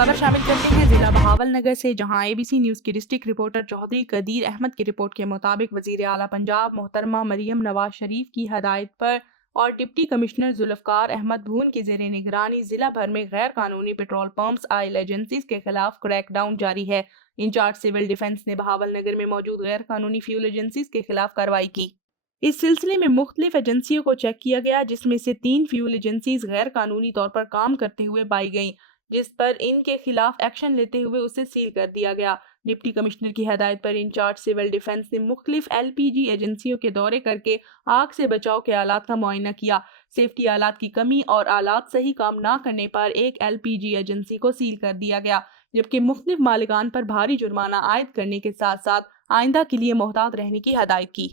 خبر شامل کرتے ہیں ضلع بہاول نگر سے، جہاں ABC نیوز کی ڈسٹرکٹ رپورٹر چودھری قدیر احمد کی رپورٹ کے مطابق وزیر اعلیٰ پنجاب محترمہ مریم نواز شریف کی ہدایت پر اور ڈپٹی کمشنر ذوالفقار احمد بھون کی زیر نگرانی ضلع بھر میں غیر قانونی پیٹرول پمپس آئل ایجنسیز کے خلاف کریک ڈاؤن جاری ہے۔ انچارج سول ڈیفنس نے بہاول نگر میں موجود غیر قانونی فیول ایجنسیز کے خلاف کارروائی کی۔ اس سلسلے میں مختلف ایجنسیوں کو چیک کیا گیا، جس میں سے 3 فیول ایجنسیز غیر قانونی طور پر کام کرتے ہوئے پائی گئیں، جس پر ان کے خلاف ایکشن لیتے ہوئے اسے سیل کر دیا گیا۔ ڈپٹی کمشنر کی ہدایت پر انچارج سول ڈیفنس نے مختلف LPG ایجنسیوں کے دورے کر کے آگ سے بچاؤ کے آلات کا معائنہ کیا۔ سیفٹی آلات کی کمی اور آلات صحیح کام نہ کرنے پر ایک LPG ایجنسی کو سیل کر دیا گیا، جبکہ مختلف مالکان پر بھاری جرمانہ عائد کرنے کے ساتھ ساتھ آئندہ کے لیے محتاط رہنے کی ہدایت کی۔